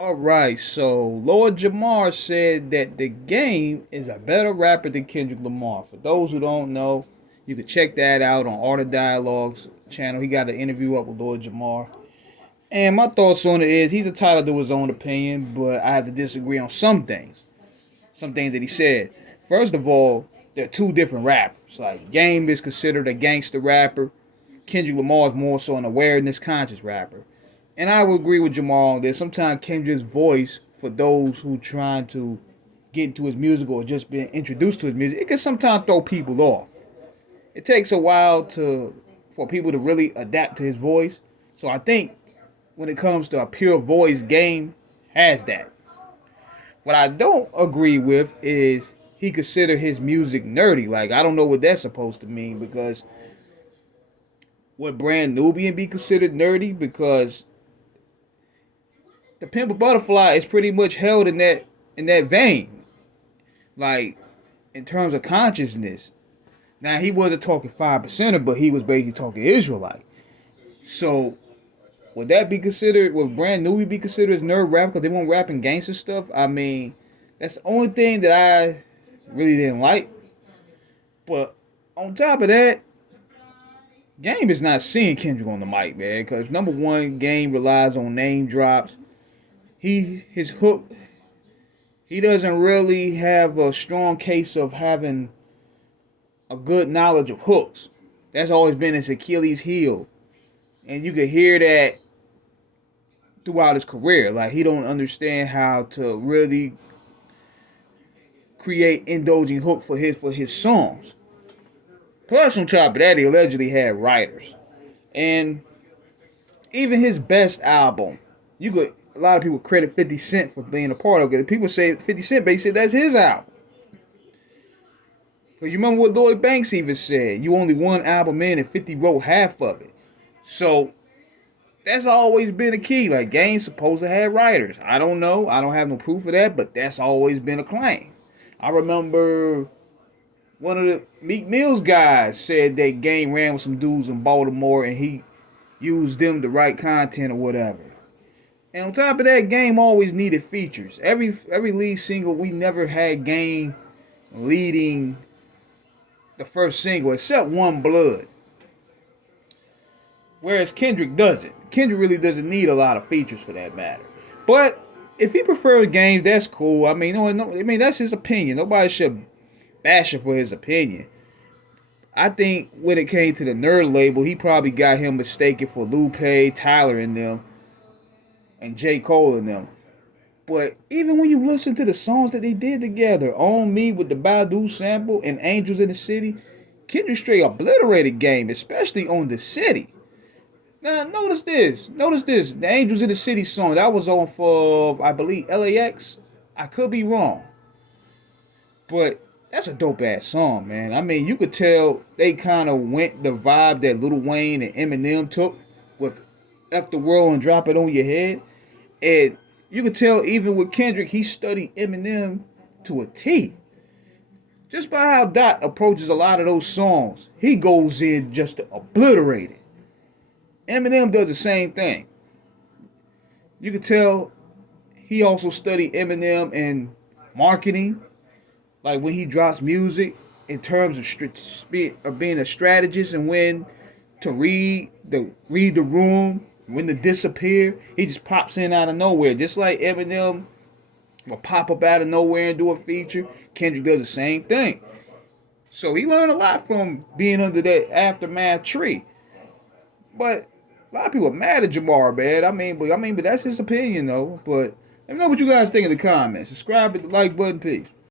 All right, so Lord Jamar said that the Game is a better rapper than Kendrick Lamar. For those who don't know, you can check that out on Art of Dialogues channel. He got an interview up with Lord Jamar. And my thoughts on it is he's entitled to his own opinion, but I have to disagree on some things. Some things that he said. First of all, they're two different rappers. Like Game is considered a gangster rapper. Kendrick Lamar is more so an awareness conscious rapper. And I would agree with Jamal on this. Sometimes Kendrick's voice, for those who trying to get into his music or just being introduced to his music, it can sometimes throw people off. It takes a while for people to really adapt to his voice. So I think when it comes to a pure voice, Game has that. What I don't agree with is he consider his music nerdy. Like I don't know what that's supposed to mean because would Brand Nubian be considered nerdy? Because the Pimp a Butterfly is pretty much held in that vein. Like in terms of consciousness. Now he wasn't talking 5%er, but he was basically talking Israelite. So would that be considered? Would Brand Nubian be considered as nerd rap because they won't rapping gangster stuff? I mean, that's the only thing that I really didn't like. But on top of that, Game is not seeing Kendrick on the mic, man. Because number one, Game relies on name drops. His hook, he doesn't really have a strong case of having a good knowledge of hooks. That's always been his Achilles heel, and you can hear that throughout his career. Like he don't understand how to really create indulging hook for his songs. Plus, on top of that, he allegedly had writers, and even his best album, you could a lot of people credit 50 Cent for being a part of it. People say 50 Cent basically that's his album. Because you remember what Lloyd Banks even said, you only one album in and 50 wrote half of it. So that's always been a key. Like Game's supposed to have writers. I don't know. I don't have no proof of that, but that's always been a claim. I remember one of the Meek Mill's guys said that Game ran with some dudes in Baltimore and he used them to write content or whatever. And on top of that, Game always needed features. Every lead single, we never had Game leading the first single except One Blood. Whereas Kendrick doesn't. Kendrick really doesn't need a lot of features for that matter. But if he prefers Games, that's cool. I mean, I mean that's his opinion. Nobody should bash him for his opinion. I think when it came to the nerd label, he probably got him mistaken for Lupe, Tyler, and them, and J. Cole and them. But even when you listen to the songs that they did together, On Me with the Badu sample and Angels in the City, Kendrick straight obliterated Game, especially on The City. Now notice this. Notice this. The Angels in the City song, that was on for, I believe, LAX. I could be wrong. But that's a dope ass song, man. I mean, you could tell they kind of went the vibe that Lil Wayne and Eminem took with F the World and Drop It on Your Head. And you could tell even with Kendrick, he studied Eminem to a T. Just by how Dot approaches a lot of those songs, he goes in just to obliterate it. Eminem does the same thing. You could tell he also studied Eminem in marketing, like when he drops music in terms of being a strategist and when to read the room, when to disappear. He just pops in out of nowhere, just like Eminem will pop up out of nowhere and do a feature. Kendrick does the same thing. So he learned a lot from being under that aftermath tree. But a lot of people are mad at Jamar, man. But that's his opinion though. But let me know what you guys think in the comments. Subscribe, hit the like button, peace.